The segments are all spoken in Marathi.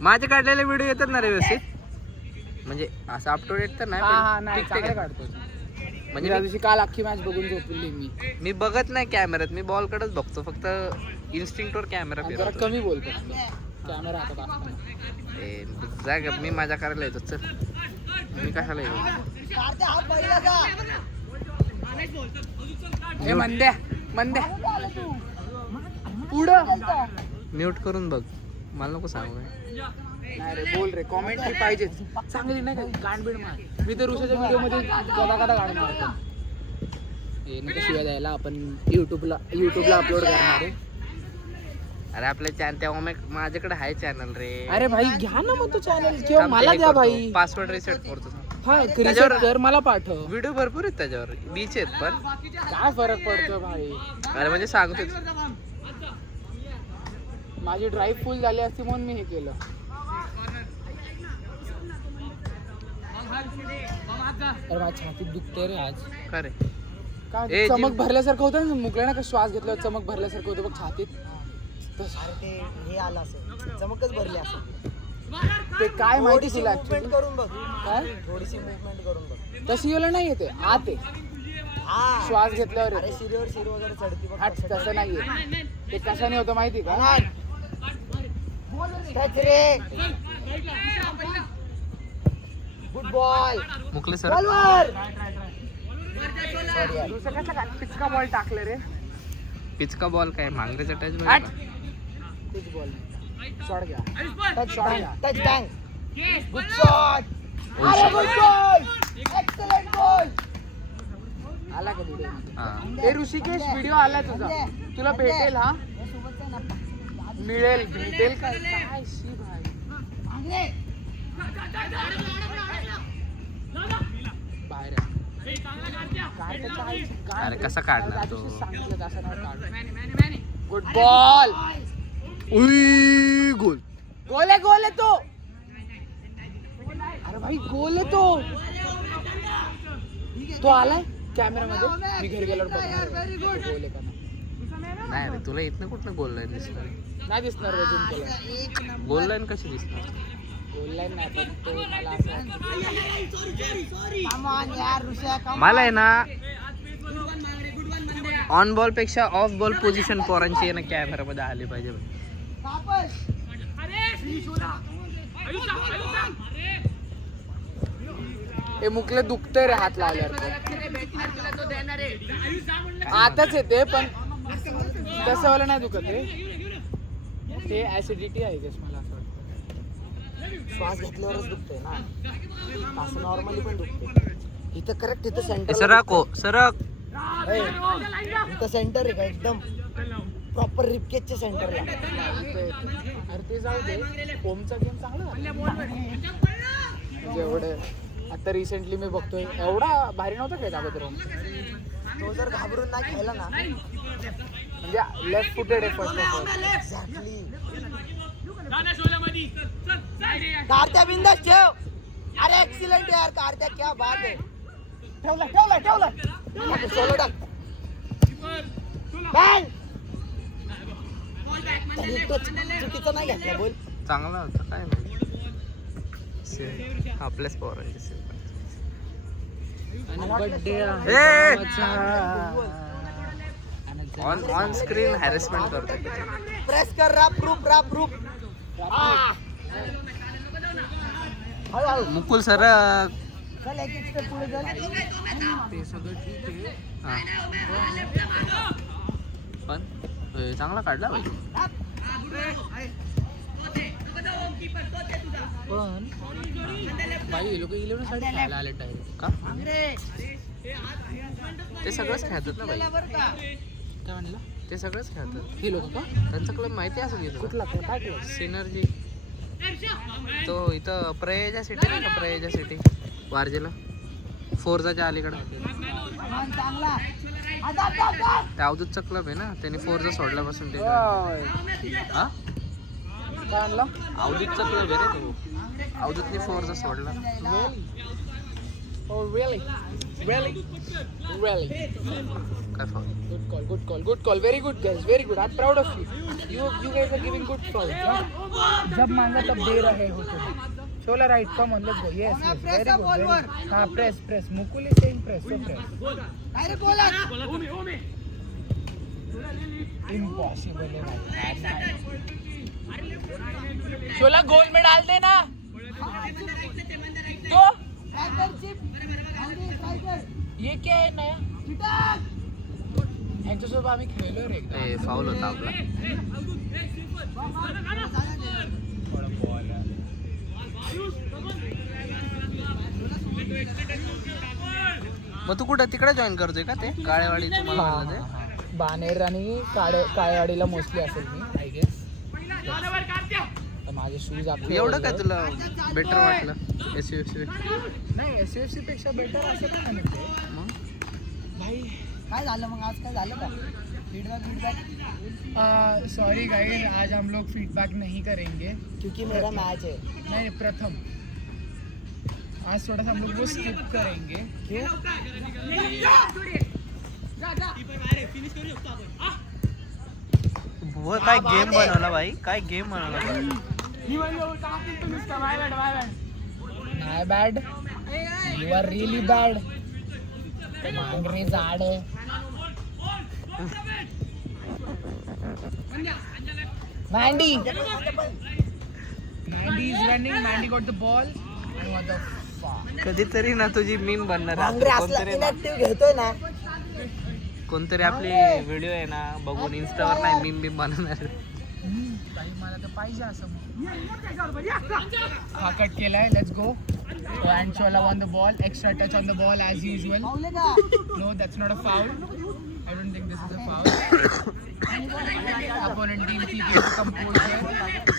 माझे काढलेले व्हिडिओ येतात ना रे व्यवस्थित, म्हणजे असं अप टू डेट तर नाही काढतो. म्हणजे त्या दिवशी काल अख्खी मॅच बघून झोपली मी बघत नाही कॅमेऱ्यात, मी बॉल कडेच बघतो फक्त. इन्स्टिंक्टवर कॅमेरा जरा फिरवतो. कमी बोलतो कॅमेरा हातात असताना. जा ग, मी माझ्या करायला येतो. चल मी कशाला येतो. हे मंद्या पुढं म्यूट करून बघ, मला नको सांगू. नाही रे, बोल रे, कॉमेंट्री पाहिजेच चांगली, नाही का गाणबीड मार. मी तर ऋषाच्या व्हिडिओ मध्ये गदा गाण मारतो. हे नको शिवाय द्यायला, आपण युट्यूबला अपलोड करणार आहे. अरे आपले चॅनल तेव्हा माझ्याकडे आहे चॅनल रे. अरे भाई घ्या ना मग तो चॅनल, किंवा मला द्या भाई. पासवर्ड रिसेट करतो. हा रिसेट कर, मला पाठव. व्हिडिओ भरपूर आहेत त्याच्यावर, बीच आहेत पण काय फरक पडतो भाई. अरे म्हणजे सांगतोच. माझी ड्राईव्ह फुल झाली असती म्हणून मी हे केलं. अरे माझ्या छातीत दुखते रे आज. का रे? काय चमक भरल्यासारखं होतं ना, मुकल्या ना का श्वास घेतल्यावर चमक भरल्यासारखं होतं बघ छातीत. ते हे आलं असेल, चमकच भरली असेल. ते काय माहिती तुला मुवमेंट करून बघ, काय थोडीशी मुवमेंट करून बघ. तशी गेलं नाही येते आत आहे. हा श्वास घेतल्यावर अरे येते. शिरीवर शिर वगैरे चढती बघ. तसं नाहीये. ते कशाने होतं माहिती का? टच रे, गुड बॉल. मुकले सर. बॉलवर पिचका बॉल टाकले रे. पिचका बॉल काय मांगरेचा टच बघ. पिच बॉल शॉट घ्या, टच शॉट घ्या. Touch bang, good shot. अरे गुड बॉल, एक्सलेंट बॉल. आला का व्हिडिओ? हा. ए ऋषिकेश, व्हिडिओ आला तुझा, तुला भेटेल. हा भेटेल काय शी भाई. बाहेर अरे कसा काढला तो? Good ball. उई गोल. गोल आहे तो. अरे भाई गोल आहे तो आलाय कॅमेरामध्ये. मी घरी गेल्यावर बघणार गोल आहे का नाही रे, तुला इथनं कुठनं गोल लाईन दिसणार? नाही दिसणार रे झूम केलं. गोल लाईन कशी दिसणार? गोल लाईन नाही, पण तो मला असं मला आहे ना ऑन बॉल पेक्षा ऑफ बॉल पोझिशन पोरांची आहे ना कॅमेरामध्ये आली पाहिजे. हे मुकले दुखते रे हात लावल्यावर. आताच येते पण तसं वाला नाही दुखत रे. ते ऍसिडिटी आहे गस, मला असं वाटतं. श्वास घेतल्यावरच दुखतंय ना, असं नॉर्मली पण दुखते. इथं करेक्ट, इथं सेंटर. सरक इथं सेंटर आहे का एकदम प्रॉपर रिपकेजच्या सेंटरला. अरे ते जाऊ दे, ओमचा गेम चांगला जेवढं आता रिसेंटली मी बघतोय, एवढा भारी नव्हता खेळत अगोदर ओम. तो जर घाबरून नाही खेळला ना, म्हणजे लेफ्ट फुटेड आहे फर्स्ट ऑफ ऑल. एक्झॅक्टली. कारत्या बिंदास ठेव. अरे एक्सिलेंट यार कारत्या, क्या बात आहे. ठेवला सोलो टाक. बँग. चुकीचं नाही घेतला बोल. चांगला होता काय माहिती. आपल्याच पोरांची ऑन स्क्रीन हॅरेसमेंट करतो. प्रेस कर, राप रूप. मुकुल सर चल एक स्टेप पुढे चल. ते सगळं ठीक आहे. पण चांगला काढला पाहिजे. पण बाई हे लोक 11 साठी खेळायला आले डायरेक्ट का? ते सगळंच खेळतात ना बाई. काय म्हणलं? ते सगळंच खेळतात. हे लोक का? त्यांचा क्लब माहिती असेल की तुला? कुठला काय केलं? सिनर्जी. तो इथं प्रयाजा सिटी नाही का, प्रयाजा सिटी वारजेला, फोर्जाच्या अलीकडं. त्या अवधूतचा क्लब आहे ना, त्यांनी फोर्जा सोडल्यापासून ते. हा काय आणलं? अवधूतचा क्लब आहे रे तो. अवधूतने फोर्जा सोडला. Oh really? Really? Really? काय foul? Good call. Very good guys. Very good. I'm proud of you. You guys are giving good fouls. Huh? जब मांगा तब दे रहे हो तुम. Shola right. Come on, let's go. Yes. Very good. Very good. हाँ, press. Mukul is saying press. So press. Direct ball. Impossible है भाई. शोला गोल में डाल देना. तो ये क्या आहे नया? ह्यांच्यासोबत आम्ही खेळलो रे एकदा. ए फाऊल होता आपला. मग तू कुठं तिकडे जॉईन करतोय का ते काळेवाडी तुम्हाला म्हणलं ते? बानेर आणि काळेवाडीला मोस्टली असेल मी आय गेस. माझे शूज आपले एवढं काय तुला बेटर वाटलं SUFC? नाही SUFC पेक्षा बेटर असं काय म्हणते मग भाई. काय झालं मग आज? काय झालं का फीडबॅक? सॉरी गाइस, आज हम लोग फीडबैक नहीं करेंगे क्योंकि मेरा मैच है. नहीं प्रथम आज थोड़ा सा हम लोग वो स्किप करेंगे. क्यों? वो काय गेम बनवला भाई, काय गेम बनवला. My bad. You are really bad. मांगरे जाड. Mandy is running. Mandy got the ball. And what the fuck? कधीतरी ना तुझी मीम बनणार आहे. भांगरे असला कोणतरी इनॅक्टिव्ह घेतोय ना. कोणतरी आपली व्हिडिओ आहे ना बघून इन्स्टावर नाही मीम बनवणार. भाई मला तर पाहिजे असं. हा कट केलाय. Let's go. And Chola won the ball. Extra touch on the ball as usual. No, that's not a foul. I don't think this is a foul. Opponent team keeping composure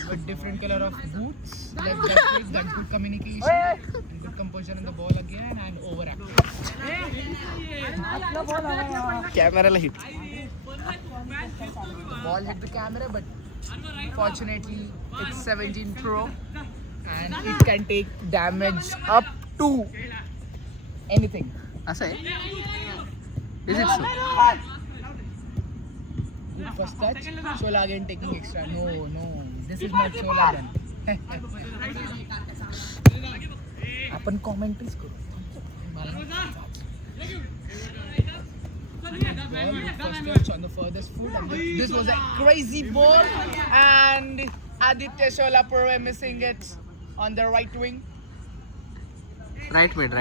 with different color of boots. That's good communication. Good composure on the ball again and overacting. कॅमेराला hit. The ball hit the camera, but fortunately it's 17 Pro and it can take damage up to anything. असं आहे. Is it so? Good first touch. Chola again taking extra. No. This is not Chola then. आपण कॉमेंट्रीज करू. First touch on the furthest foot. And this was a crazy ball. And Aditya Sholapur were missing it on the right wing. Right mid.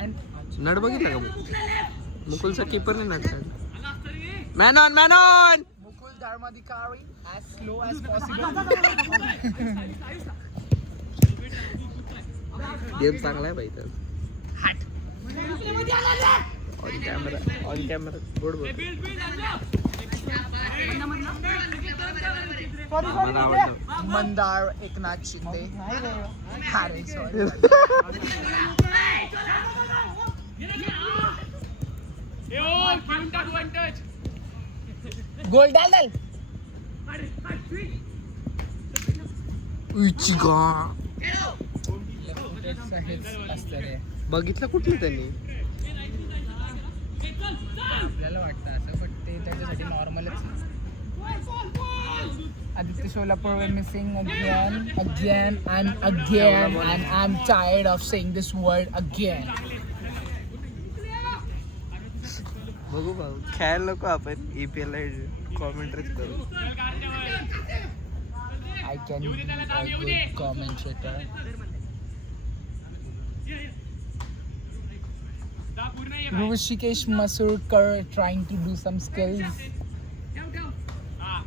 And नट बघितलं का मग? मुकुलचा कीपर नाही नट काढला. Man on. Mukul Dharmadikari as slow as possible. Game चांगला आहे भाई तर. Hat. ऑन कॅमेरा गुड बोल. मला आवडलं. Mandar Eknath Shinde. Harry, sorry. गोल डाल. बघितलं कुठलं त्यांनी? आपल्याला वाटतं असं पण ते त्याच्यासाठी नॉर्मलच. Aditya Sholapur were missing again and I'm tired of saying this word again. बघू भाऊ खेळायला नको आपण EPL ला कॉमेंट्रीज करू. I can be a good commentator. Rushikesh Masurkar trying to do some skills,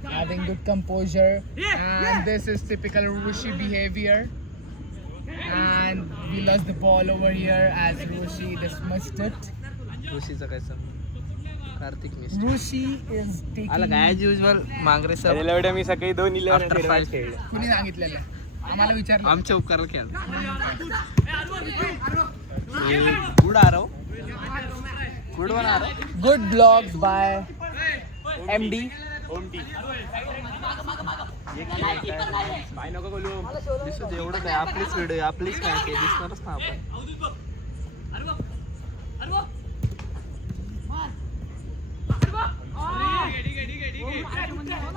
having good composure, and this is typical Rushi behavior. And we lost the ball over here as Rushi dismissed it. ऋषीचा काय सांग? कार्तिक मिस Rushi is आला taking. काय ॲज मांगरे सर. एवढ्या मी सकाळी 2 After five. कुणी सांगितलेलं? आम्हाला विचारलं. आमच्या उपकाराला खेळ. गुड आरो. गुड वन आरो. Good blogs by MD. Bye नको बोलू. दिसू दे, एवढं काय आपलीच व्हिडिओ आपलीच मॅच आहे, दिसणारच ना आपण.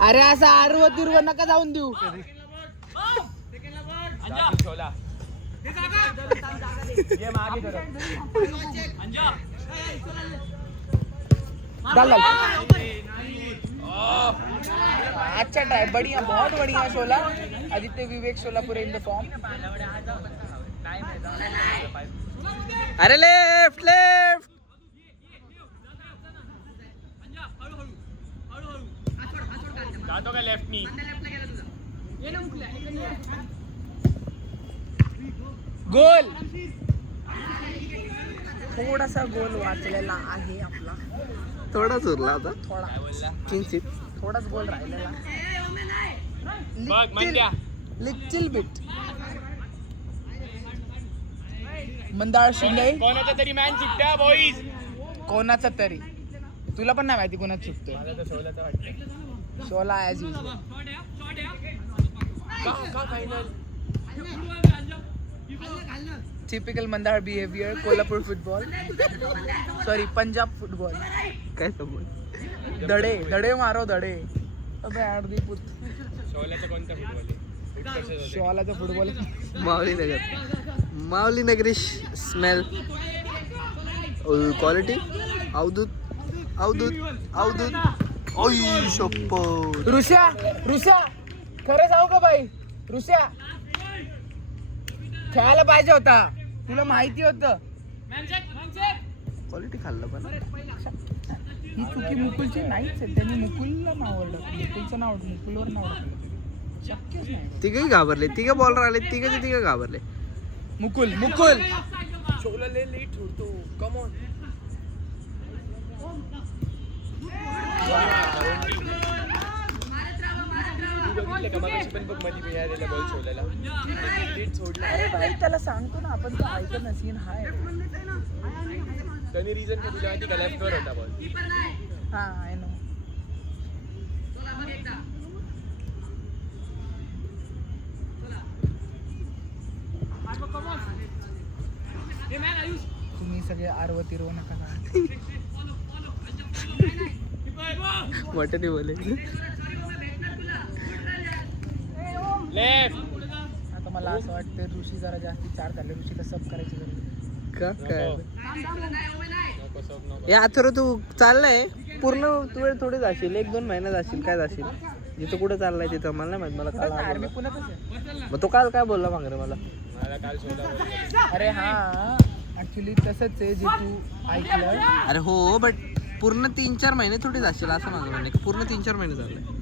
अरे असं आरव तिरव नका जाऊन देऊ. अच्छा ट्राय, बढ़िया, बहुत बढ़िया शोला. आदित्य विवेक सोलापुर इन द फॉर्म. अरे लेफ्ट लेफ्ट. जातो का लेफ्ट नी. गोल. थोडासा गोल वाचलेला आहे आपला. थोडाच उरला होता, थोडा किंचित. थोडाच गोल राहिलेला. Little bit. मंदार शिंदे. कोणाचा तरी मॅन चुकता बॉईज. कोणाचा तरी. तुला पण नाही माहिती कोणाच चुकतोय. मला तर शोलाचं वाटतं. शोला ॲज युजल. का final. Typical Mandar behaviour. Kolhapur football. Sorry, Punjab football. काय समज. दडे मारो दडे. अबे अर्धी पुत. शोलाचा कोणता फुटबॉल आहे? शोलाचा फुटबॉल. माऊली नगरी स्मेल क्वालिटी. अवधूत अवधूत अवधूत. ओय शप्पथ. ऋषा खरं सांगू का बाई. ऋषा खेळायला पाहिजे होता, तुला माहिती होतं. क्वालिटी खाल्लं पण. ही चुकी मुकुलची नाहीच आहे. त्यांनी मुकुलला नावडलं. मुकुलचं नाव मुकुलवर नावडलं. शक्यच नाही. तिघही घाबरले. तिघं बॉलर आले, तिघं घाबरले. मुकुल. शोला लेट होतो. Come on. पण बघ मध्ये मिळालेला बॉल शोलाला लेट सोडला. अरे बाई, त्याला सांगतो ना आपण, तो ऐकत नसीन. हाय त्यांनी रिझन का तुला माहिती का लेफ्टवर होता बॉल. हा आय नो. तुम्ही सगळे आरवती रो नका ना. वाटत बोले. लेफ्ट. आता मला असं वाटतं ऋषी जरा जास्ती चार झाले. ऋषीला सब करायची गरज आहे. का काय नको सब नको. हे अथर्व तू चाललाय पूर्ण. तू वेळ थोडी जाशील, 1-2 महिना जाशील. काय जाशील जिथं कुठं चाललाय तिथं मला नाही माहित. मला काल हा आर्मी बोलला. पुण्यातच आहे. मग तो काल काय बोलला मागरे मला. मला काल शोला बोलला. अरे हा ऍक्च्युली तसंच आहे जे तू ऐकलं. अरे हो, बट पूर्ण 3-4 महिने थोडी जाशील असं माझं म्हणणं. पूर्ण 3-4 महिने झाले.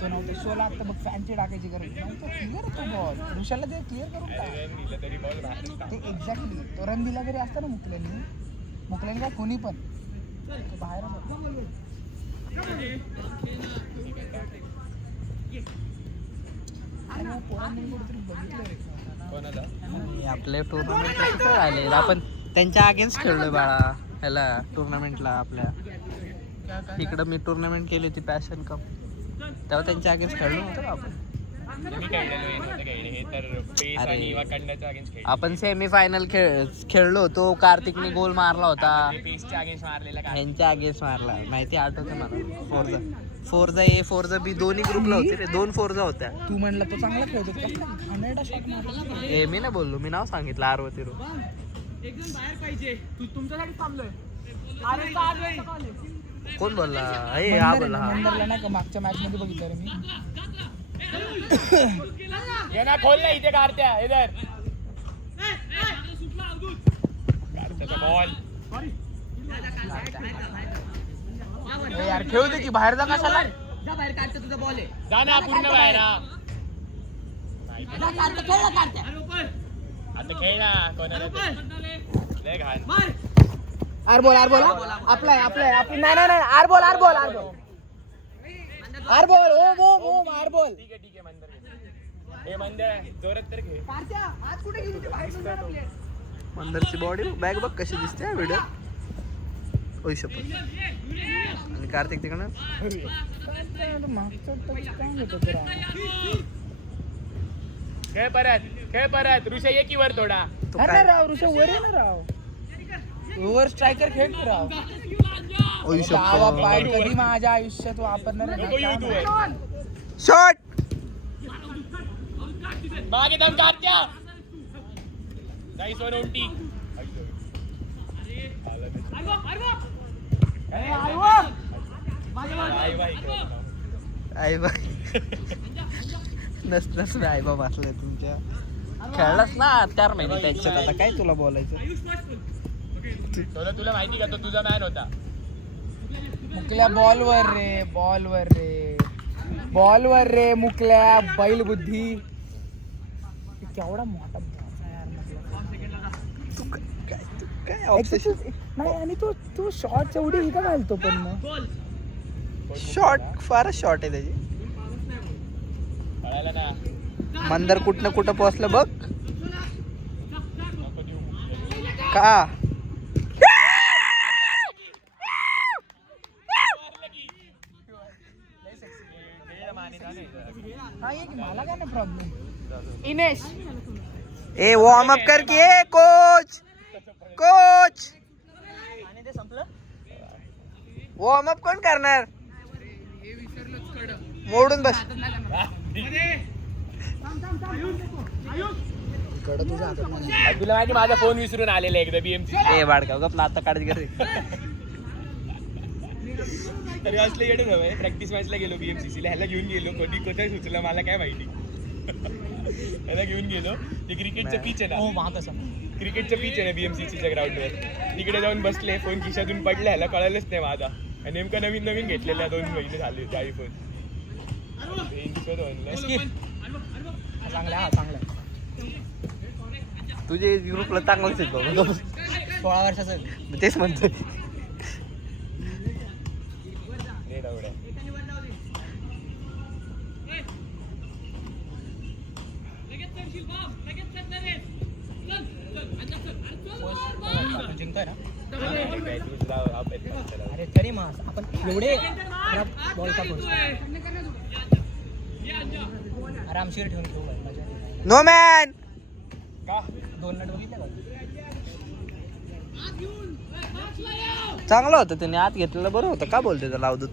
तो नव्हतं शोला. आता बघ फॅनची टाकायची गरज नव्हतं. क्लिअर होतो बॉल. ऋषाला ते क्लिअर करून टाक. रन दिलं तरी बॉल बाहेर होता. ते एक्झॅक्टली तो रन दिला जरी असता ना मुकल्याने काय कोणी पण तो बाहेर कोणाला आपले टुर्नामेंट कसं राहिले आपण त्यांच्या अगेन्स्ट खेळलोय बाळा. ह्याला टुर्नामेंटला आपल्या इकडं मी टुर्नामेंट केली होती पॅशन कप, तेव्हा त्यांच्या अगेन्स्ट खेळलो होतो ना आपण. मी खेळलेलो नव्हतं खेळले हे तर पेस अरे. आणि वाकांडाच्या अगेन्स्ट खेळले. आपण सेमीफायनल खेळलो होतो. कार्तिकने गोल मारला होता. पेसच्या अगेन्स्ट मारलेला काय ह्यांच्या अगेन्स्ट मारला. माहिती आठवतं मला. फोर्जा ए फोर्जा बी दोन्ही ग्रुपला होते रे. 2 फोर्जा होत्या. तू म्हणला तो चांगला खेळतो कसला घाणेरडा शॉट मारला. ए मी नाही बोललो, मी नाव सांगितलं आरवती रो. एकदम बाहेर पाहिजे. तू तुमच्यासाठी थांबलोय. कोण बोलला? हे हा बोलला. हा मंदरला नाही का मागच्या मॅच मध्ये बघितलं रे मी. ये ना खोल ना इथे काढत्या इधर काढत्याचा बॉल. ए यार खेळू दे की बाहेर जा कशाला. जा बाहेर काढते तुझा बॉल आहे. जा ना पूर्ण बाहेर हा. जा काढते खेळ ना काढते. आता खेळ ना कोणाला लय घाण. आर बॉल आपला नाही our ball our ball our ball. ठीक आहे मंदर हे मंदर जोरात तर खेळ. आज कुठे गेली ती बाहेर सुद्धा आपले. मंदरची बॉडी बॅग बघ कशी दिसते व्हिडिओ. ओय शपथ. आणि कार्तिक तिकडं खेळ परत ऋषा ये की वर थोडा. तो काय राव ऋषभ वर आहे ना राव. वर स्ट्रायकर खेळ की राव. ओय डावा शपथ. पाय कधी माझ्या आयुष्यात वापरणार आहे नको येऊ तू का? वर. शॉट. मागे दम काढत्या. Nice one ओंटी. आई बाई नसतच ना आई बाबा असले तुमच्या. खेळलास ना 4 महिने त्याच्यात, आता काय तुला बोलायचं. तुला माहिती का तो तुझा मॅन होता. मुकल्या बॉलवर रे, बॉलवर रे, बॉलवर रे मुकल्या बैल बुद्धी. केवढा मोठा boss आहे यार म्हटलं. तू काय एक तर ऑब्सेशन. तू- नाही आणि तू शॉर्ट एवढी ही का घालतो पण मग. शॉर्ट फारच शॉर्ट आहे त्याची. कळायला ना. मंदर कुठनं कुठं पोहोचलं बघ नको देऊ. का. हा एक मला काय नाही प्रॉब्लेम. इनेश ए वॉर्म अप कर की ए कोच. कोच वॉर्म अप कोण करणार. मोडून बस. तुला माहिती माझा फोन विसरून आलेला एकदा बीएमसी. ए वाडगाव गप आता काढत घे रे. तरी असले येडे नव्हे. प्रॅक्टिस मॅचला गेलो बीएमसीसीला. ह्याला घेऊन गेलो. कधी कुठे सुचलं मला काय माहिती. ह्याला घेऊन गेलो. ते क्रिकेटचं पिच आहे ना. क्रिकेटचं पिच आहे ना बीएमसीसीच्या ग्राउंडवर. तिकडे जाऊन बसले. फोन खिशातून पडला. ह्याला कळालंच नाही माझा. आणि नेमकं नवीन घेतलेल्या 2 महिने झाले होते आयफोन. चांगला चांगला तुझे ग्रुपला चांगलंच आहेत बाबा. 16 वर्षाचं. तेच म्हणतोय. जिंकतोय ना. अरे तरी मग आपण एवढे बॉल का करू. आरामशीर ठेवून खेळू. No man. का 2 नट बघितले का. चांगलं होतं त्याने आत घेतलेलं बरं होतं. का बोलते त्याला अवधूत.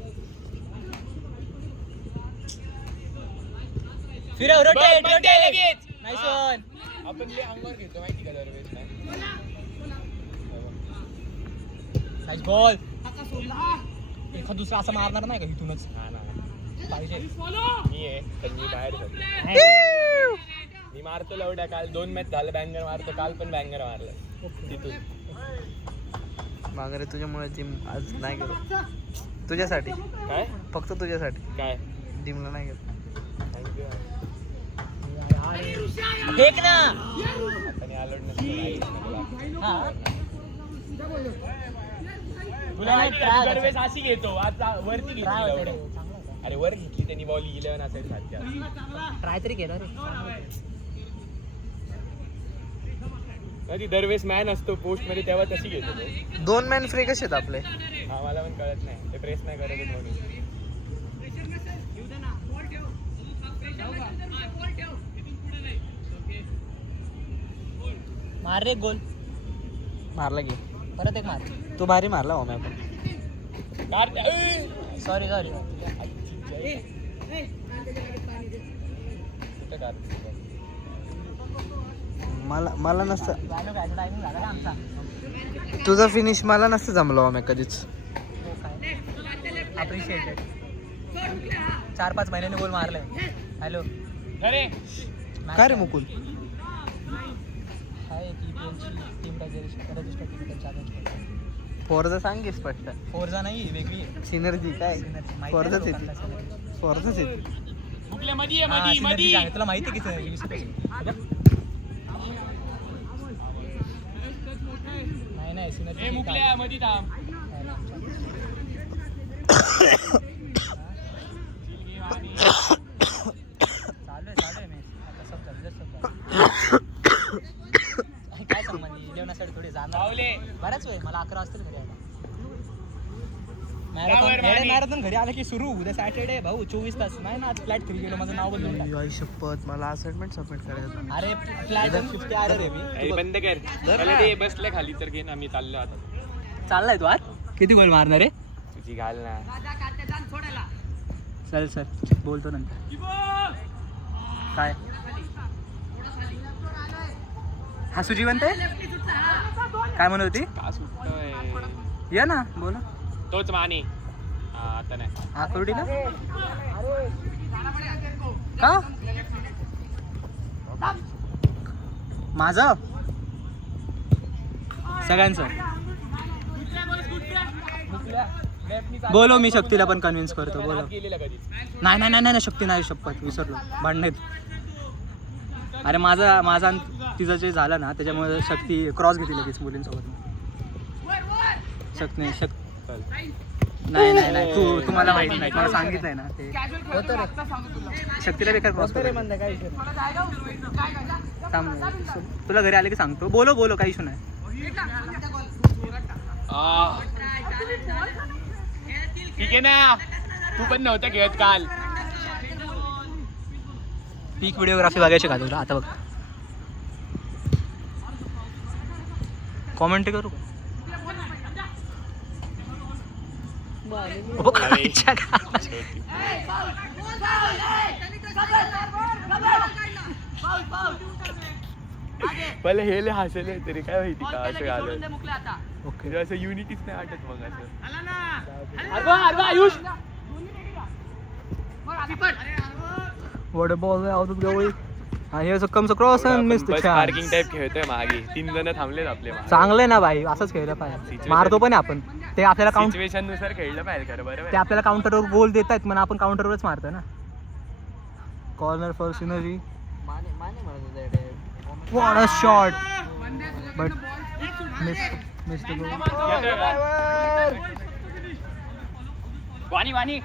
फिरव रोटेट लगेच. Nice one. आपण ले अंगावर घेतो माहिती का दरवेळेस नाही. Nice ball. एखाद दुसरा असं मारणार नाही का इथूनच. हा ना. पाहिजे. मी आहे तर मी बाहेर जातो. मी मारतो लवड्या. काल 2 मॅच झालं बँगर मारतो. काल पण बँगर मारलं तिथून. मागरे तुझ्यामुळे जिम आज नाही गेलो. तुझ्यासाठी काय फक्त तुझ्यासाठी. काय जिमला नाही गेलो. थँक्यू. फेक ना. आता आलो नसतो. हा. तुला माहिती का तू दरवेळेस अशी घेतो. आता वरती घेतली ट्राय लवड्या. अरे वर घेतली त्यांनी बॉल 11 असेल सातच्या. ट्राय तरी केलं रे. ती दरवेळेस मॅन असतो पोस्ट मध्ये तेव्हा तशी घेतो तो. 2 मॅन फ्री कसे आहेत आपले. हा मला पण कळत नाही. ते प्रेस नाही करत म्हणून. मार रे गोल. मारला की परत एक मार. तू भारी मारला हो मॅ पण. सॉरी मला नसतं तुझा फिनिश. मला नसतं जमलं हो मॅ कधीच. अप्रिशिएटेड. 4-5 महिन्यांनी गोल मारलाय. हॅलो अरे काय रे मुकुल. हाय टीम रजिस्टर. फोरचा सांग की स्पष्ट. फोरजा नाही वेगळी आहे. सिनर्जी काय फोरचाच येते. फोरचाच येते. मुकल्या मध्ये आहे, मध्ये मध्ये. तुला माहिती आहे की नाही ए मुकल्या मध्ये थांब. चालू आहे काय संबंध जेवणासाठी थोडी जाणार पावले बऱ्याच वेळ. मला 11 वाजता घरी यायला. मॅरेथॉन घरी आलं की सुरू उद्या सॅटर्डे भाऊ 24 तास नाही ना आज फ्लॅट 3 गेलो माझं नाव बदलून टाक. आई शपथ मला असाइनमेंट सबमिट करायचं. अरे फ्लॅट 50 आर रे मी अरे बंद कर. मला ते बसले खाली तर घे ना मी चाललो आता. चाललाय तू आज किती गोल मारणार रे तुझी घाल ना. चल सर बोलतो नंतर काय हा सुजीवंत आहे काय म्हणत होती का सुटतोय ये ना बोला तोच माने. आता नाही हा कोरडीला का माझं सगळ्यांचं बोलो मी शक्तीला पण कन्व्हिन्स करतो बोलो गेलेला कधीच. नाही नाही नाही शक्ती नाही शपथ विसरलो भांडणेत अरे माझा माझा आणि तिचं जे झालं ना त्याच्यामुळे शक्ती क्रॉस घेतली लगेच मुलींसोबत शक्ती नाही नाही नाही नाही तू तुम्हाला माहिती नाही मला सांगितलंय ना ते शक्तीला बेकार क्रॉस तुला घरी आले की सांगतो बोलो बोलो काही इशू नाही ठीक आहे ना तू पण नव्हता खेळत काल. पीक व्हिडिओग्राफी बघायची का तुला आता बघ कॉमेंट्री करू पहिले हे हसले तरी काय माहिती का असं आलं. ओके असं युनिटीच नाही वाटत मग असं. Ayush What a ball out of the way. And here's a comes across and missed the chance. Parking type खेळतोय मागे 3 जण थांबलेत आपले. चांगले ना भाई असंच खेळलं पाहिजे मारतो पण आपण ते आपल्याला काउंट सिच्युएशन नुसार खेळलं पाहिजे खरं बरोबर. ते आपल्याला काउंटरवर गोल देत आहेत म्हणून आपण काउंटरवरच मारतो ना corner for synergy What a shot but missed the goal. वाणी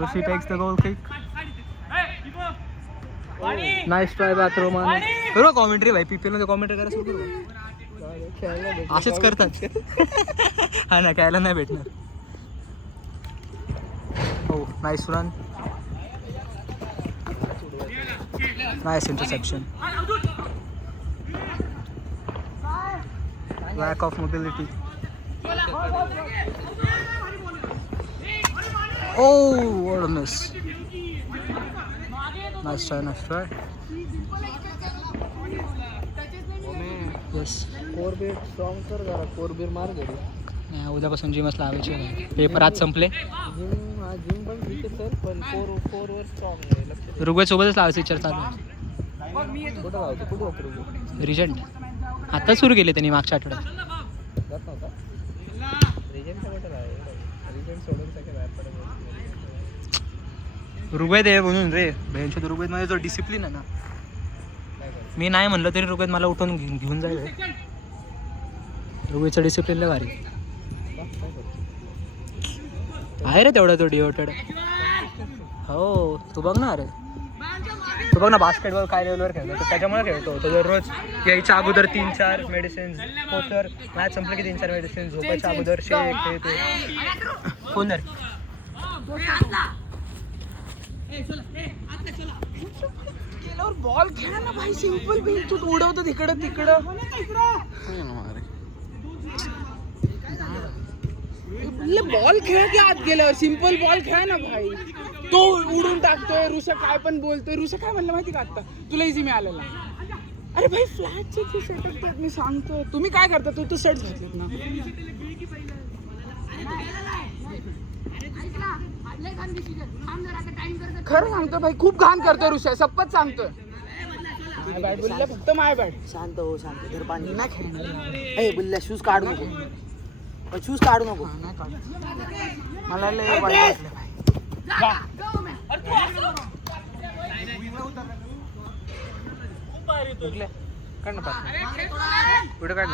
Rishi takes the goal kick. Nice try back Roman. करू कॉमेंट्री भाई पीपीएल मध्ये कॉमेंट्री करायला सुरू करू असेच करतात हा ना खेळायला नाही भेटणार. हो nice run nice interception lack of mobility. Oh what a miss. Nice try. Yes. कोरबीर स्ट्रॉंग कर जरा कोरबीर मार घरी. उद्यापासून जिमच लावायची पेपर आज संपले जिम पण ठीक आहे सर पण 4 वर स्ट्रॉंग आहे लक्ष. रुग्वे सोबतच लावायचं विचार चालू कुठं लावतो कुठं वापरू रिजंट आता सुरू केले त्यांनी मागच्या आठवड्यात जात नव्हता रिजनचं कुठं आहे रिजन सोडून सगळे बाहेर पडत. रुग्वेद आहे म्हणून रे भैयांच्या रुग्वेदमध्ये जो डिसिप्लिन आहे ना मी नाही म्हणलं तरी रुग्वेद मला उठून घेऊन जाईल रुग्वेदचं डिसिप्लिन लय भारी आहे रे तेवढा तो डिओटेड हो तू बघ ना अरे तू बघ ना बास्केटबॉल काय लेवलवर खेळतो तो त्याच्यामुळे खेळतो तो दररोज यायच्या अगोदर 3-4 मेडिसिन्स पोचर मॅच संपलं की 3-4 मेडिसिन्स झोपायच्या अगोदर शेक हे ते कोण रे केल्यावर बॉल खेळा ना भाई सिंपल बिल तू उडवतो तिकडं बॉल खेळ की आत गेल्यावर सिंपल बॉल खेळा ना भाई. तो उडून टाकतोय ऋषा काय पण बोलतोय ऋषा काय म्हणलं माहिती का आता तुला इझी मिळालेला. अरे भाई फ्लॅटचे सेटअप मी सांगतो तुम्ही काय करता तू सेट घातलेत ना खरं सांगतो भाई खूप घाण करतोय ऋषा शपथ सांगतोय. माय बॅट बोलला फक्त माय बॅट. शांत हो शांत घर पाणी नाही खेळणार. ए बुल्ल्या शूज काढू नको शूज काढू नको मला लय वाईट वाटलं भाई. काढ ना व्हिडिओ काढ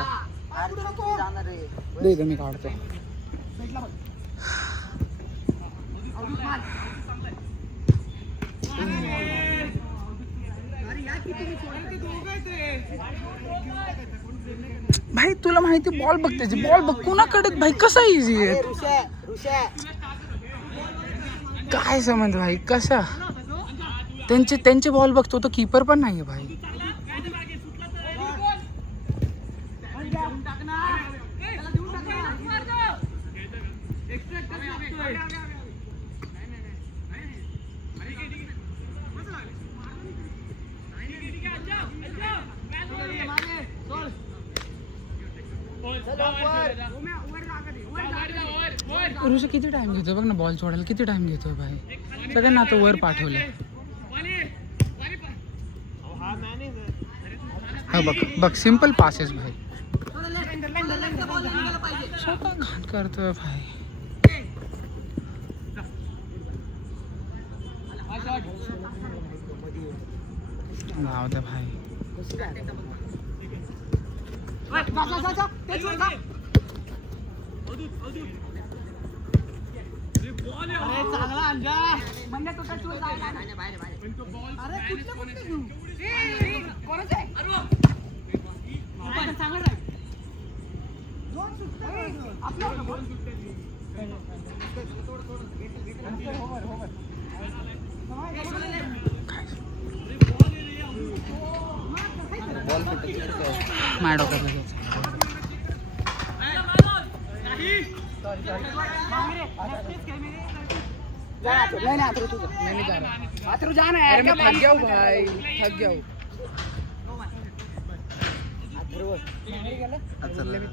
ना दे मी काढतो भाई तुला माहिती बॉल बघ त्याची बॉल बघ कुणाकडे भाई कसा इझी आहे. काय समज भाई कशा त्यांचे बॉल बघतो तो कीपर पण नाहीये भाई. ऋषी किती टाइम घेतोय बघ ना बॉल सोडायला, किती टाइम घेतोय भाई. सगळ्यांना आता वर पाठवलंय. हा बघ बघ सिंपल पासेस भाई. स्वतः घाण करतोय भाई. नाव द्या भाई. माझ्या डोक्यात लगेच.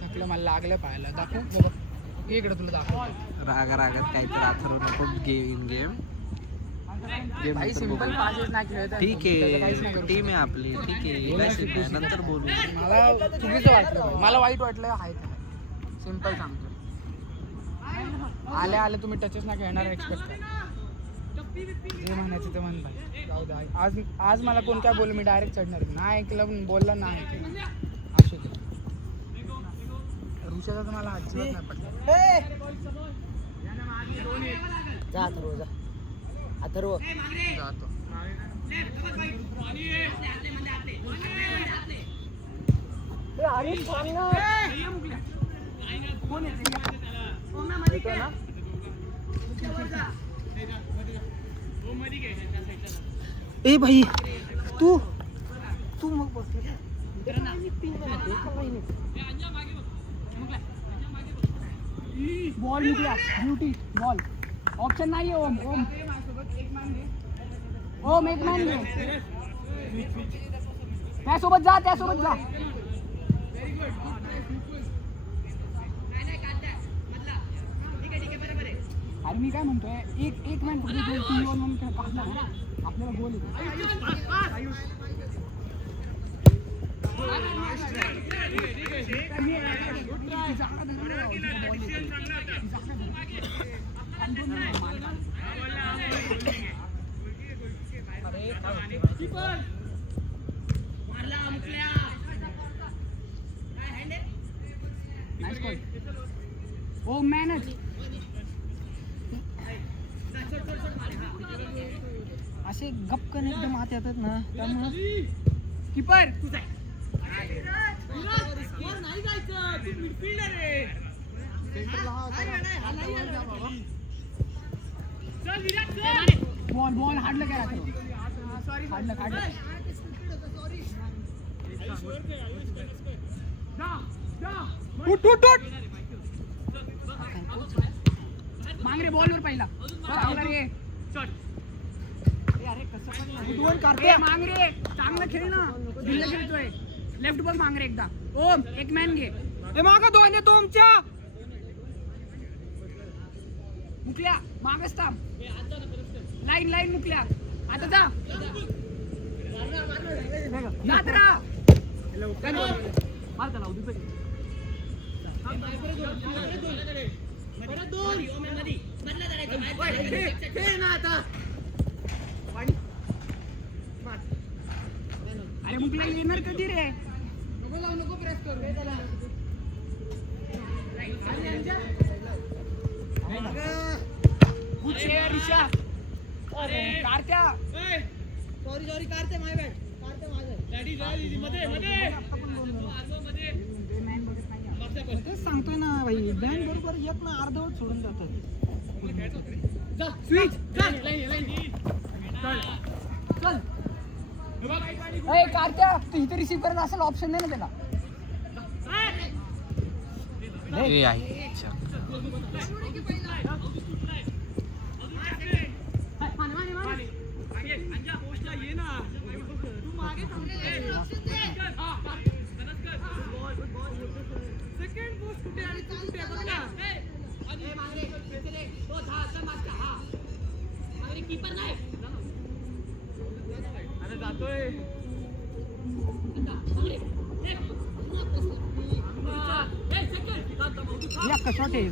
थकलं मला लागलं पाहायला. दाखव इकडे तुला दाखव. रागात काहीतरी अथर्व नको गेम भाई सिंपल पासेस नाही खेळत. ठीक आहे टीम आहे आपली, ठीक आहे नंतर बोलू. मला चुकीचं वाटलं, मला वाईट वाटलं. आहे सिंपल सांगतो. आले तुम्ही टचेस ना खेळणार एक्सपेक्ट करा. जे म्हणायचं ते म्हण भाई. जाऊ दे. आज मला कोण काय बोललं मी डायरेक्ट चढणार. नाही ऐकलं बोललं नाही ऐकलं असू दे. ऋषाचा तर मला अजिबात नाही पडलं. अथर्व जातो. ए भाई तू मग बॉल निघला. ब्युटी बॉल ऑप्शन नाही आहे. ओम एक मॅन घे. त्यासोबत जा. अरे मी काय म्हणतोय एक मॅन आपल्याला गोल ओ मॅनच असे गपकन एकदम आत येतात ना त्यामुळे कीपर बॉल हाडलं काय हाडलं मांगरे बॉलवर पहिला मांगरे चांगलं खेळ ना. दिल्ला खेळतोय लेफ्ट बॉल. मांगरे एकदा. ओम एक मॅन घे. मागा दोन आहे तुमच्या मुकल्या मागच थांब. लाईन मुकल्या. आता जा अरे मुकल्या येणार कधी रे. नको प्रेस करू. सॉरी कारते माय बॅट सांगतोय ना भाई. बँड बरोबर येत ना अर्धवट सोडून जातात. कारत्या तू इथे रिसीव्ह करत असेल ऑप्शन नाही ना त्याला. ए आहे अच्छा. शॉट आहे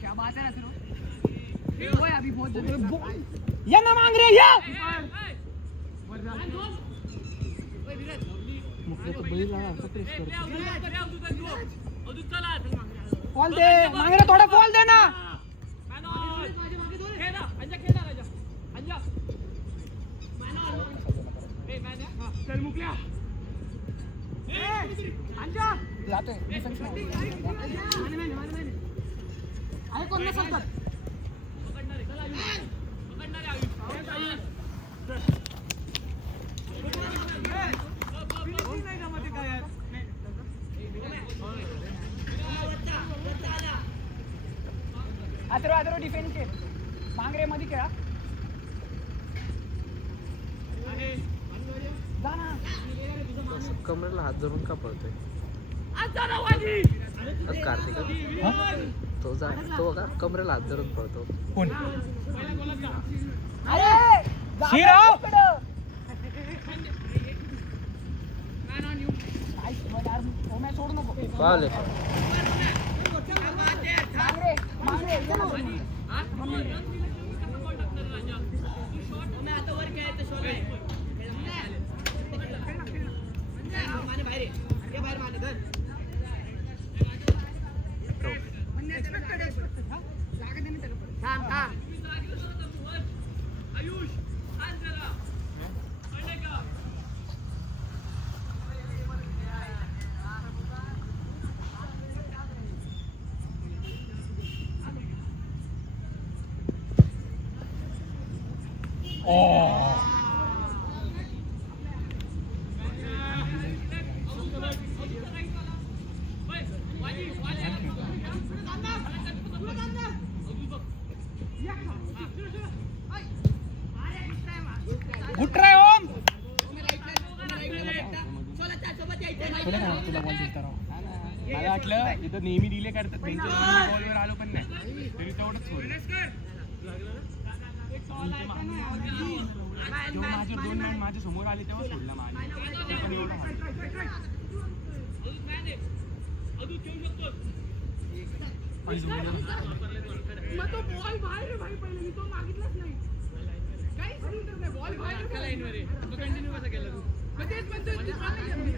क्या बात है ना अभी बहुत या ना मांग रहे या बॉल दे मांग रहे थोड़ा बॉल दे ना. जातोय डिफेन्स आहे कोण ना सांगतात. आदरो डिफेन्स के मांगरे मध्ये खेळा. जा ना. कमरेला हात धरून का पळतोय कार्तिक? तो का कमरेला हात धरून पळतो कोण? अरे शिराव सोडू नको. पावले मांगरे गुड ट्राय ओम. मला वाटलं इथं नेहमी डिले करतात त्यांच्या बॉलवर आलो पण नाही तरी तेवढंच सोडलं. माझे 2 मॅच माझ्या समोर आले तेव्हा सोडला माझ्या पण एवढं मग तो बॉल बाहेर भाई पहिले मी तो मागितलाच नाही. काही सांगितलं नाही बॉल बाहेर लाईनवर आहे. मग कंटिन्यू कसं केलं तू? मग तेच म्हणतोय तू चांगलं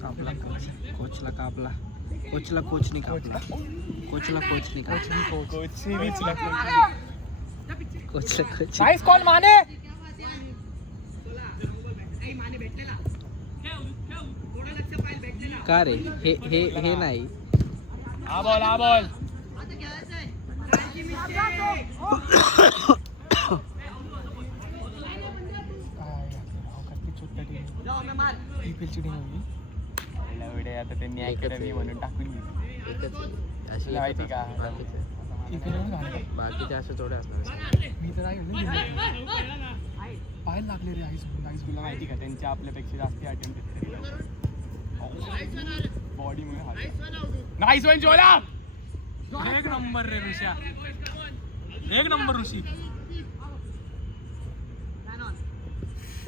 कापला कोचला कापला कोचला कोचनी कापला कोचला कोचनी कापला कोचला कोच नाईस कॉल माने. का रे हे हे हे नाही हा बॉल आता त्यांनी अकॅडमी म्हणून टाकून घेतली. एकच आहे. अशी माहिती का? बाकीचे असे थोडे असणार. मी तर पाहायला लागले रे आईस तुला माहिती का त्यांच्या आपल्यापेक्षा जास्त अटेम्प्ट बॉडीमुळे. नाईस वन जोला. एक नंबर रे ऋषा, एक नंबर ऋषी.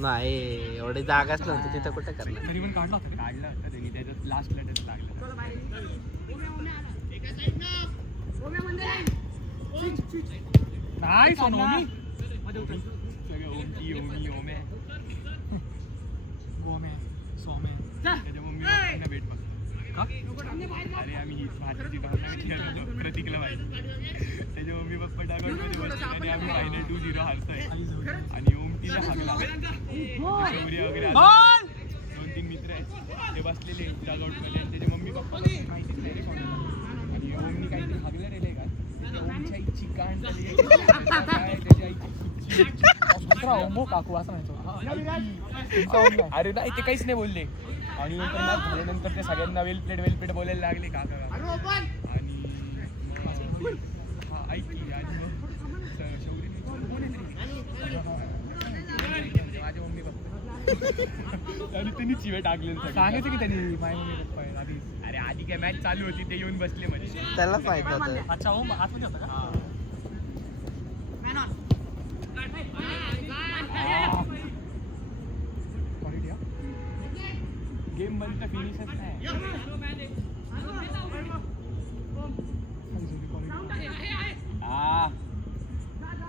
नाही एवढी जागाच नव्हती तिथं कुठे करणार. तरी पण काढला होता त्यांनी त्याच्यात लास्टला त्याच्यात लागलं. नाही सोनोमी सगळं ओमकी ओमी ओमे त्याच्या मम्मी पप्पांना भेट बघ अरे आम्ही ही भाजपची टॉर्नामेंट खेळत होतो प्रतीकला माहिती त्याच्या मम्मी पप्पा डागॉटमध्ये बसले आणि आम्ही फायनल 2-0 हारतोय आणि ओमतीला हागला शौर्य वगैरे 2-3 मित्र आहेत ते बसलेले डागॉटमध्ये आणि त्याचे मम्मी पप्पा माहितीच नाही रे कोणाला आणि ओमनी काहीतरी हागलं रे का त्याच्या ओमच्या आईची कान झाली त्याच्या आईची दुसरा ओमो काकू असं म्हणतो. अरे नाही ते काहीच नाही बोलले आणि नंतर मॅच झाल्यानंतर ते सगळ्यांना वेल प्लेट बोलायला लागले काका आणि हा ऐकली आणि मग शौर्यने कोण आहे तरी माझ्या मम्मी पप्पा आणि त्यांनी चिवे टाकले सांगायचं की त्यांनी माय मम्मी पप्पा आधी. अरे आधी काय मॅच चालू होती ते येऊन बसले मध्ये त्याला माहित होतं. अच्छा ओम आतमध्ये होता का? गेम मध्ये फिनिशच नाही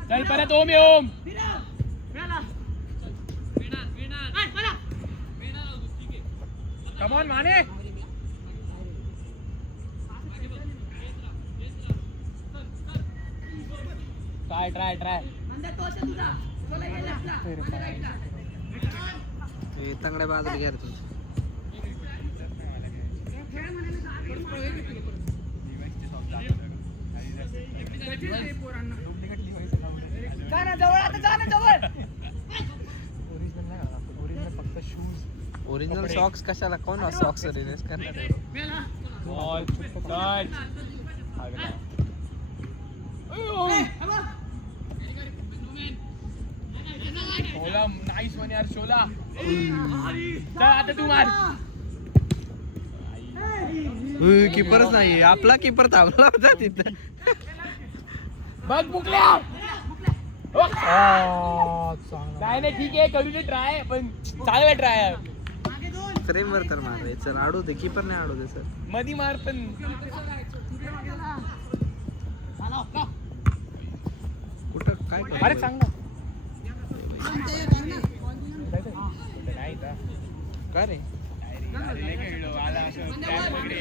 चल परत ओम ओम कमॉन माने ट्राय हे तंगड्या बाजूला घ्या रे तुम्ही. ओरिजिनल सॉक्स कशाला कोण सॉक्स रिलीज करणार आहे? शोला नाईस वन यार शोला चल आता तू मार कीपरच नाहीये आपला कीपर थांबला होता तिथं. बघ बुकल्या काय नाही ठीक आहे करू दे ट्राय पण चांगला ट्राय फ्रेम वर तर मार रे. चल आडू दे कीपर नाही आडू दे सर. मधी मार पण कुठं काय करतोय? अरे सांग ना. नाही का का रे नाही खेळलो आला असं टॅप वगैरे